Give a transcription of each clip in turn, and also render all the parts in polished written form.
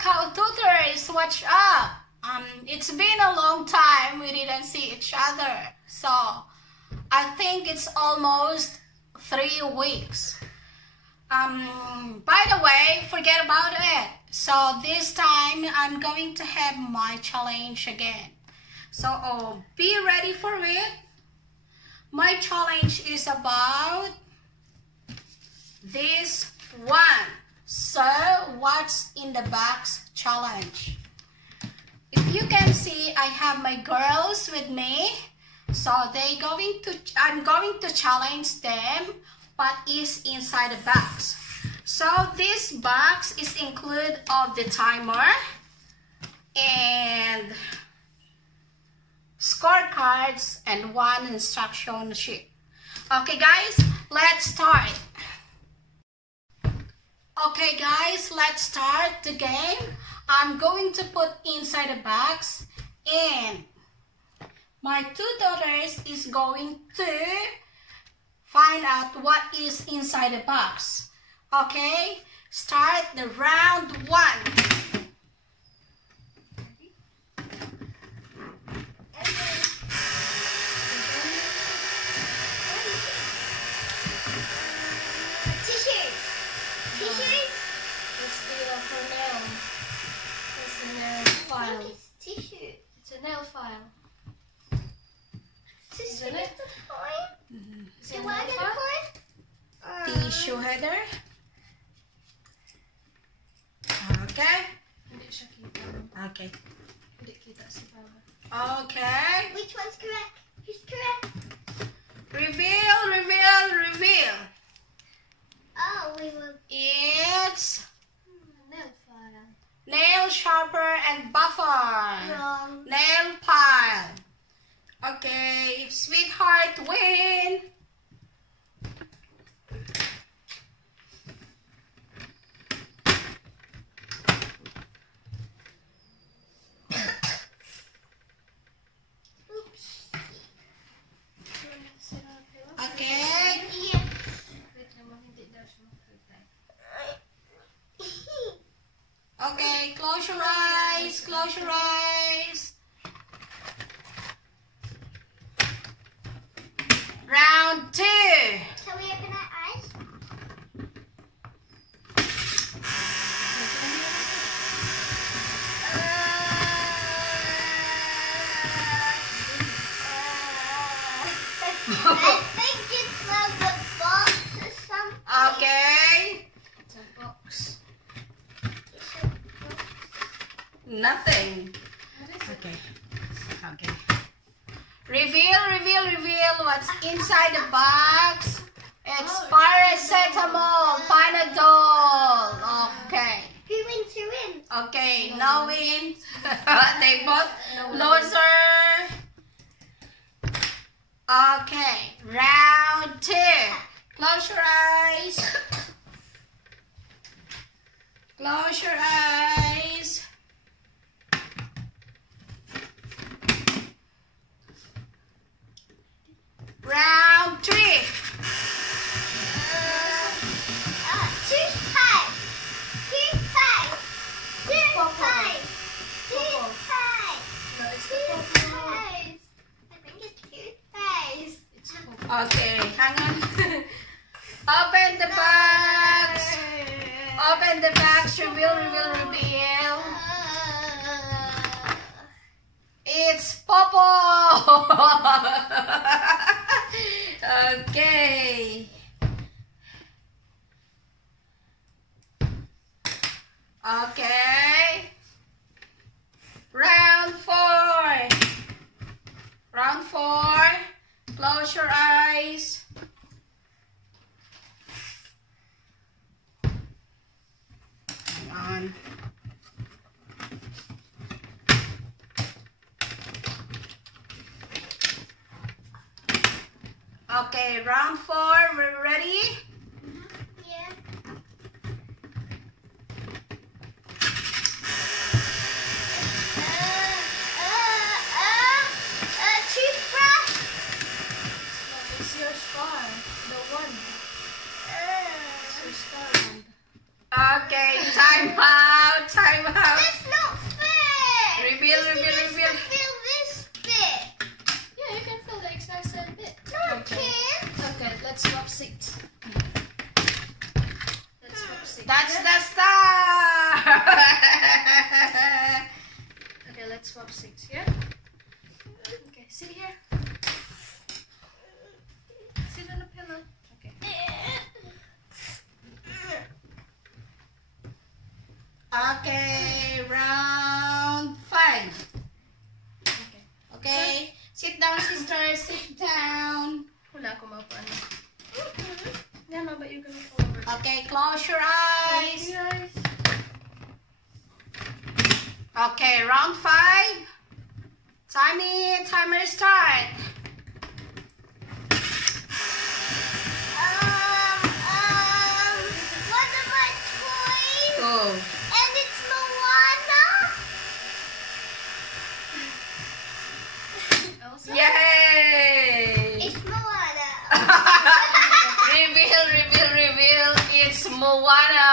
Kaututers, what's up? It's been a long time we didn't see each other, so I think it's almost 3 weeks. By the way, forget about it. So this time I'm going to have my challenge again. So be ready for it. My challenge is about this one. So what's in the box challenge? If you can see, I have my girls with me. So I'm going to challenge them, but is inside the box. So this box is include of the timer and scorecards and one instruction sheet. Okay guys, let's start. Okay guys, let's start the game. I'm going to put inside the box and my 2 daughters is going to find out what is inside the box. Okay, start the round 1. It's a nail file. Tissue is the toy? Is it a Do nail I get a file? toy? Tissue header. Okay. Hindi siya kita. Okay. Hindi kita si Baba. Okay. Which one's correct? Who's correct? Reveal, reveal, reveal. Oh, we will. It's Nail file. nail sharper and buffer. Wrong. Nail pile. Okay, sweetheart win. Okay. Yeah. Wait naman, hindi daw siya makita. Okay, close your eyes, close your eyes. Round 2. Shall we open our eyes? I think it's on the box or something. Okay. It's a box. It's a box. Nothing. What is it? Okay. Okay. Reveal, reveal, reveal what's inside the box. It's Oh, paracetamol, Panadol. Okay. Who wins? Who wins? Okay, no win. They both loser. Okay, round 2. Close your eyes. Close your eyes. Round 3. Toothpaste. Toothpaste. Toothpaste. Toothpaste. No, it's the purple. Toothpaste. I think it's toothpaste. It's purple. Okay, hang on. Open the box. Open the box. Reveal, reveal, reveal. It's Popo. Okay. Okay. Round 4. Round 4. Close your eyes. Hang on. Okay, round 4. We're ready? Yeah. Toothbrush. No, it's your scar. The one. It's your scar. Okay, time out, time out. That's not fair. Reveal. Fill this bit. Yeah, you can fill the exact same bit. No, Okay. kid. Okay, let's swap seats. Let's swap seats. That's the star. Okay, let's swap seats. Yeah. Okay, sit here. Sit on the pillow. Okay. Okay, round 5. Okay. Okay, sit down, sister. Sit down. Wala ako maupuan. Yeah, no, but you're gonna fall over. Okay, close your eyes. Yes. Okay, round 5. Timer start. One of my toys. Oh. And it's Moana. Elsa? Yay! It's Moana. Reveal. It's Moana.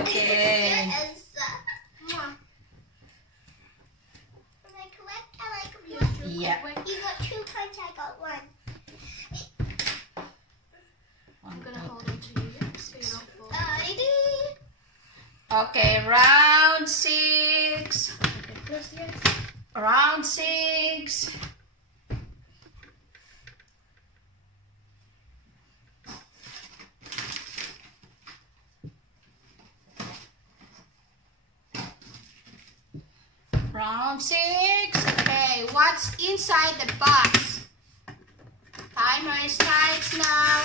Okay. Elsa. Mwah. Am I correct? I like them. Yeah. You got 2 coins, I got 1. I'm gonna hold on to you, yeah? So you don't fall. Okay, round 6. Okay, close the eyes. Round 6. Round 6. Okay, what's inside the box? Timer starts now.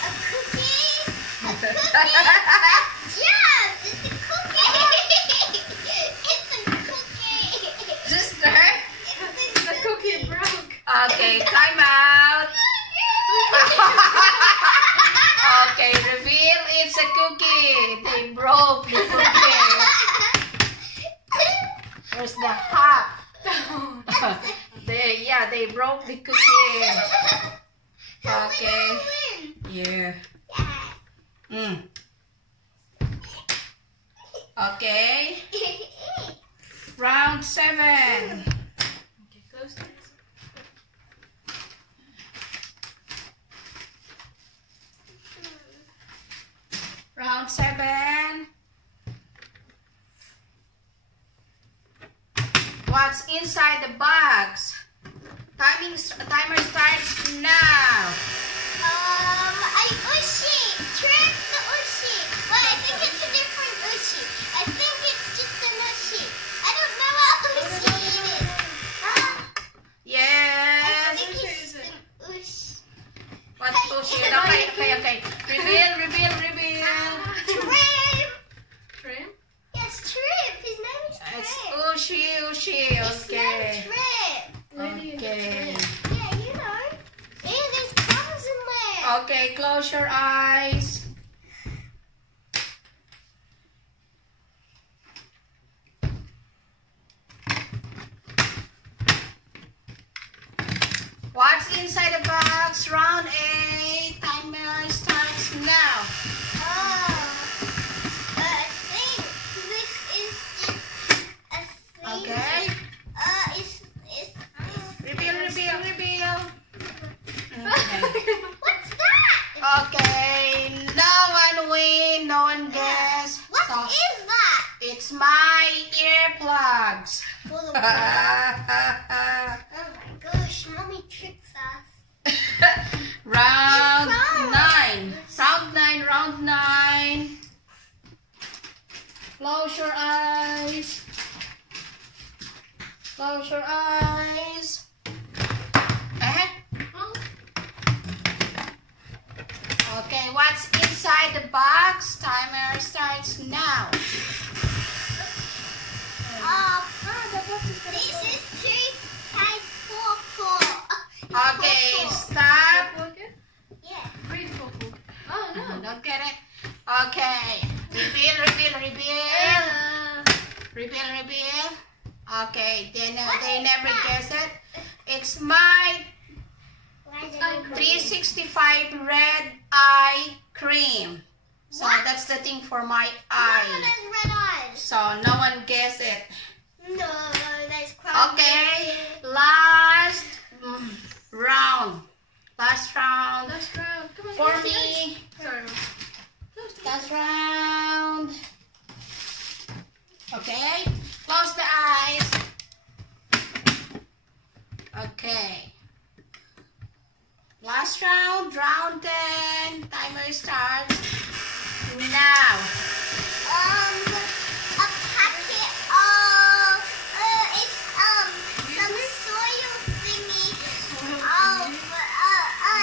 A cookie. A cookie. Yeah, it's a cookie. It's a cookie. Sister? The cookie broke. Okay, time out. Okay, reveal it's a cookie. They broke the cookie. Where's the half? They broke the cookie. Okay. Yeah. Okay. Round 7. Okay, close the eyes. Round 7. What's inside the box? Timer starts now. Ushi. Trick the Ushi. But I think it's a different Ushi. I think it's just an Ushi. I don't know what Ushi is. I Yes. think Ushi it's is it? an Ushi. What Ushi? Okay. Reveal. Trim. Trim? Yes, Trip. His name is Trip. It's Ushi. His Okay. name Trip. Where do you get Okay. trim? Yeah, you know. Yeah, there's crumbs in there. Okay, close your eyes. What's inside the box? Round 8. Timer starts now. I think this is just a thing. Okay. It's Reveal. What's that? Okay, no one win, no one guess. What So, is that? it's my earplugs. Full of Oh my gosh, mommy tricks us. Round It's 9. Round 9. Close your eyes. Okay, what's inside the box? Timer starts now. This is toothpaste purple. Okay, stop. Okay? Yeah. Green purple. Oh no. Don't get it. Okay. Reveal. Okay, they never guess it. It's my 365 red eye cream. So that's the thing for my No, eye. there's red eyes. So no one guess it. No, there's crowd. Okay, last round. Last round Last round. Come on. for close the eyes. me. Sorry. Close the Last round. Okay, close the eyes. Okay. Last round, round 10. Timer starts now. A packet of it's some soil thingy.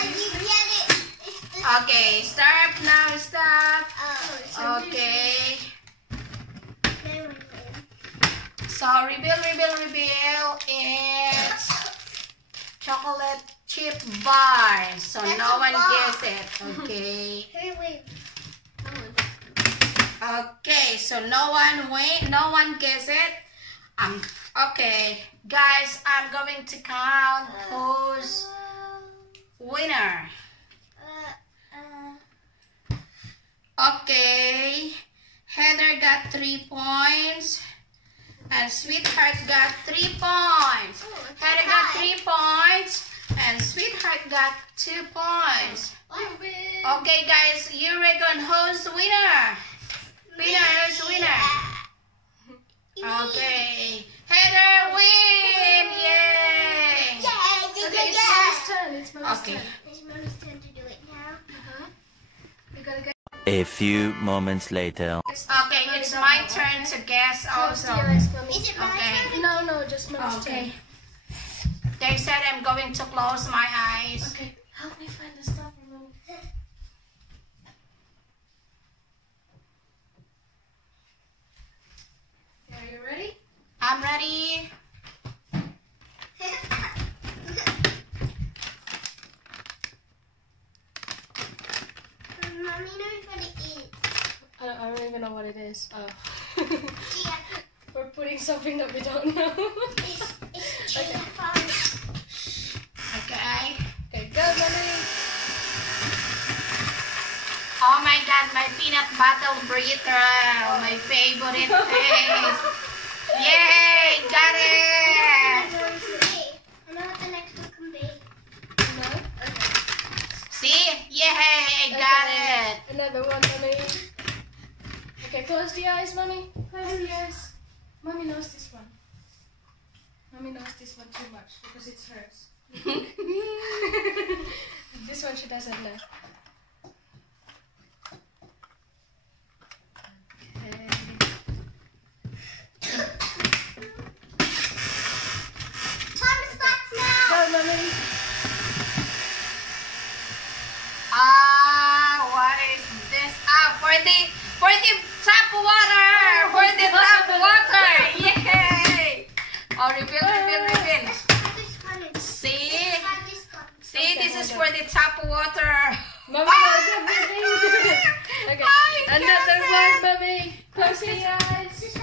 You get it. It's the Okay, start now, stop. Oh, Okay. there we go. So reveal. It's chocolate chip bar. So That's no a one bar. gets it. Okay. Hey, wait. Okay, so no one gets it. Okay, guys, I'm going to count who's winner. Okay, Heather got 3 points, and Sweetheart got 3 points. Heather got 3 points, and Sweetheart got 2 points. You win. Okay, guys, you reckon who's the winner? Who's the winner? Okay, Heather win! Yay! Okay, it's Mommy's turn. It's Mommy's Okay. turn. It's Mommy's turn to do it now. You gotta get. A few moments later. Okay, it's my turn to guess Close also. the eyes, Mommy. Is it my Okay. turn? No, just Mommy's Okay. turn. They said I'm going to close my eyes. Okay, help me find the stuff for Mommy. Are you ready? I'm ready. Mommy knows what it is. I don't even know what it is. Oh. Yeah, We're putting something that we don't know. it's chia funds. Okay. Okay, go, Mommy. Oh my god, my peanut butter brittle. My favorite thing. Yay, got it. I know what the next one can be. No? Okay. See? Yay, got it. Another one, Mommy. Okay, close the eyes, Mommy. Close the eyes. Mommy knows this one. Mommy knows this one too much because it's hers. This one she doesn't know. Okay. Time starts now. Go, Mommy. What is this? For the tap water. For the tap water. Yay. Oh, reveal. This one is. See? This one. See, Okay, this is hold for the tap water. Mommy knows everything. Okay, I another guess one, it. Mommy. Close the eyes. This way.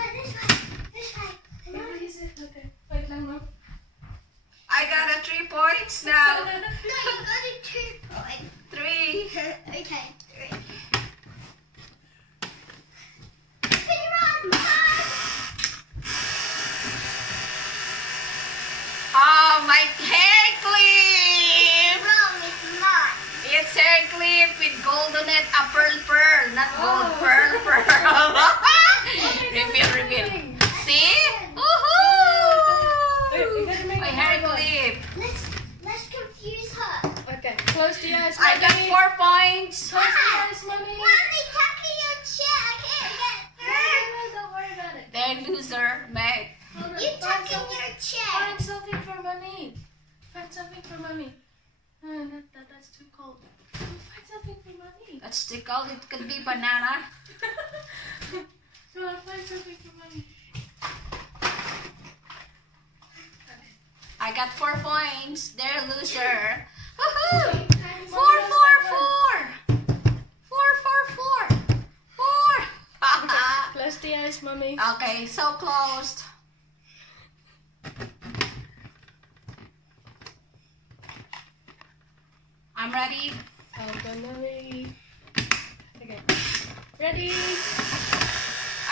What is it? Okay, wait, lang, Mom. I got a 3 points now. No, you got a 2 point. 3. Okay, 3. Spin around, Mom. Oh, my hair clip. Wrong, it's mine. It's hair clip with goldenet, a pearl, not gold, Oh. pearl. Reveal. See? Okay, you Woohoo! gotta make My it hair one. clip. Let's confuse her. Okay, close the eyes, I got Mommy. 4 points. Close the eyes, Mommy. Mommy, tackle your chair. I can't get her. Don't worry about it. They're loser, Meg. Hold on. You Find tackle something- your chair. Find something for Mommy. Find something for Mommy. That's too cold. Find something for Mommy. That's too cold. It could be banana. Come on, find something for Mommy. I got 4 points. They're loser. Woohoo! 4. 4. Close the eyes, Mommy. Okay, so closed. I'm ready. I'm gonna read. Okay. Ready?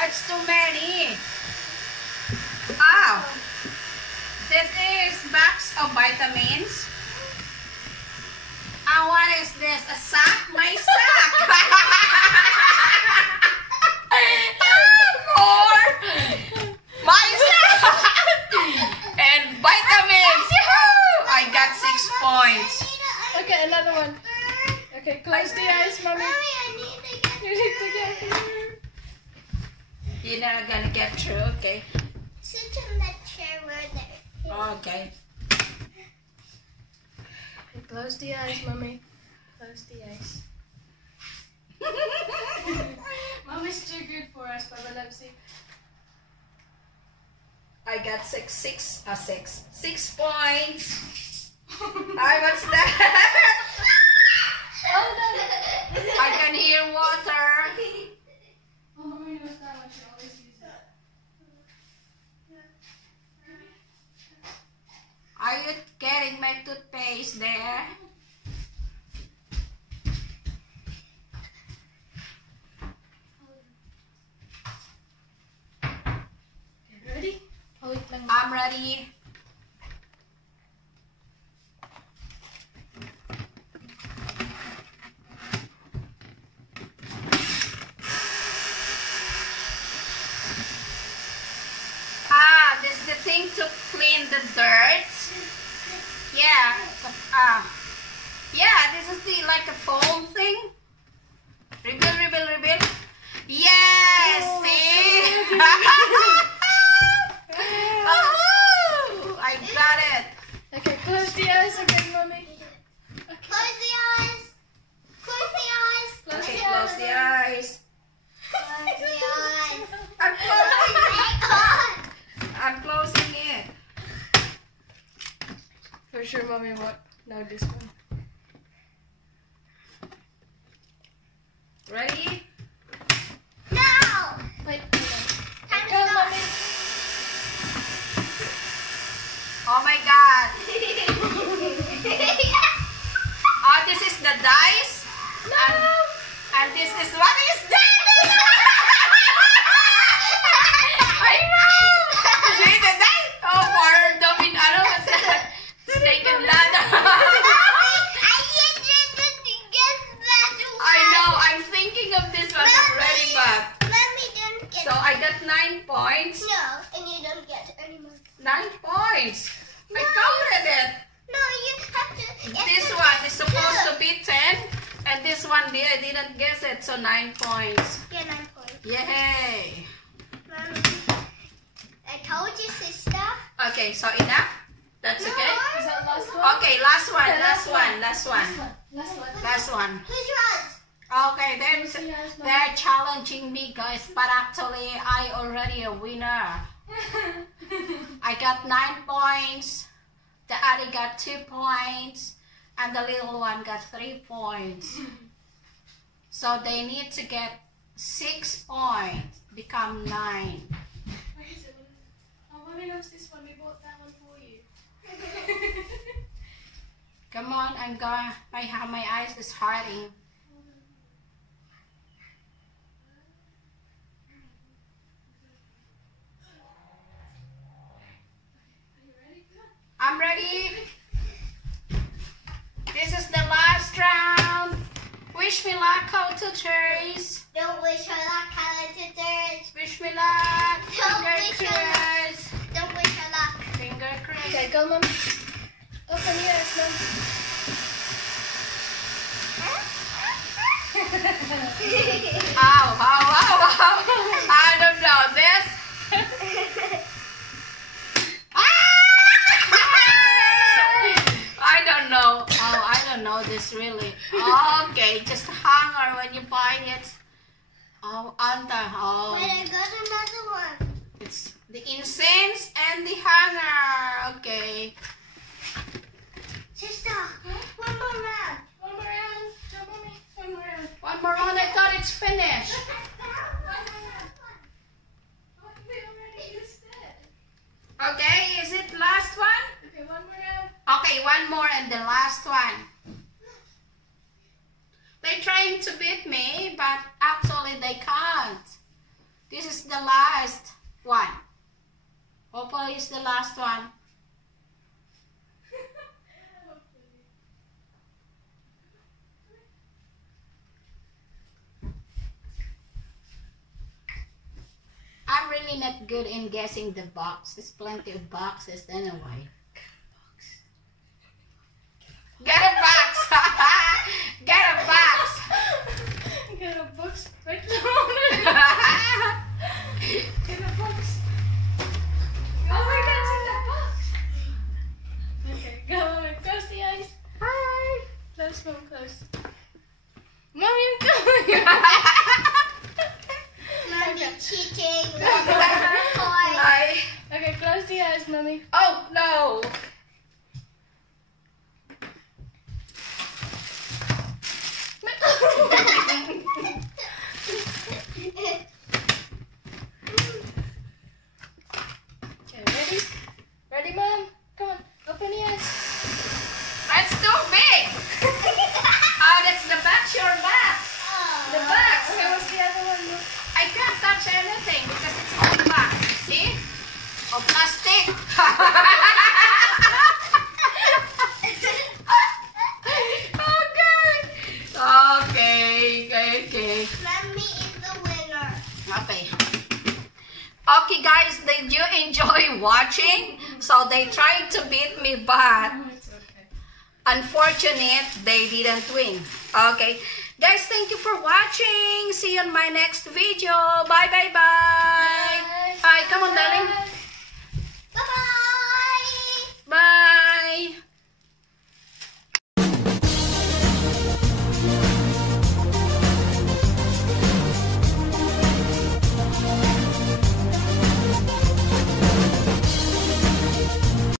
It's too many. Oh, this is box of vitamins. And what is this? A sack? My sack. More. My sack. And vitamins. Yahoo! I got 6 points. Okay, another one. Okay, close the eyes, mommy. Mommy, I need to get You need to get through. You're not gonna get through, okay? sit in the chair where they're. Okay. Okay, close the eyes, mommy. Close the eyes. Mommy's too good for us, Baba. Let's see. I got 6 points. What's that? Oh no! I can hear water. Oh, mommy knows that one. She always uses it. Are you getting my toothpaste there? Okay, ready? Oh, wait lang. I'm ready. This is the thing to clean the dirt. Yeah. Yeah, this is the like a foam thing. Reveal. Yes, see? Woohoo! I got it. Okay, close the eyes again, mommy. Close the eyes. Close the eyes. Close Okay, the close the eyes. Close the eyes. I'm closing it. I'm closing it. For sure, mommy won't know this one. Ready? No. Wait, Time go, to mommy. Oh my god. Oh, this is the dice. And this is what is that? I know. See the dice? Oh, for what's that? Snake and ladder. I know. I'm thinking of this one already, but Mommy don't get so I got 9 points. No, and you don't get any more. 9 points. I counted it. No, you have to. This one is supposed to be 10, and this one I didn't guess it, so 9 points. Yeah, 9 points. Yay! Mommy, I told you, sister. Okay, so enough? That's okay? Is that last one? Okay, last one, Okay, last one. Last one. Last one. Who's yours? Okay, they're challenging me, guys, but actually I already a winner. I got 9 points, the other got 2 points, and the little one got 3 points. So they need to get 6 points, become 9. Where is it? Oh, mommy knows this one. We bought that one for you. Come on, I'm going. My eyes is hurting. I'm ready. This is the last round. Wish me luck, Kaututang. Don't wish her luck, Kaututang. Wish me luck. Don't Finger wish her luck. crossed. Don't wish her luck. Finger crossed. Okay, go, mom. Open your eyes, mom. Ow. I don't know this. I don't know. Oh, I don't know this really. Okay, just hanger when you buy it. Oh, under. Oh, Wait, I got another one. it's the incense and the hanger. Okay. Sister, one more round. One more round. Go, mommy. One more round. One more round. I thought it's finished. One more round. Oh, we already used it. Okay, is it last one? Okay, one more round. Okay, one more and the last one. They're trying to beat me, but actually hopefully they can't. This is the last one. Hopefully it's the last one. I'm really not good in guessing the box. There's plenty of boxes anyway. Get a box! Get a box! Get a box. Wait, no. Get a box. Oh my God, it's in the box. Okay, go on. Close the eyes. Hi! Close, Mom, close. Mommy, I'm coming. Mommy cheating. Hi! Okay, close the eyes, Mommy. Oh no! Okay, ready? Ready, Mom? Come on, open the eyes. That's too big! Oh, that's the box, your box! The box! Okay, what's the other one? Look. I can't touch anything because it's all box. See? Oh, plastic! Okay. Mommy is the winner. Okay. Okay, guys, did you enjoy watching? So they tried to beat me, but It's okay. unfortunate, they didn't win. Okay. Guys, thank you for watching. See you on my next video. Bye. Bye. Come on, darling. Bye.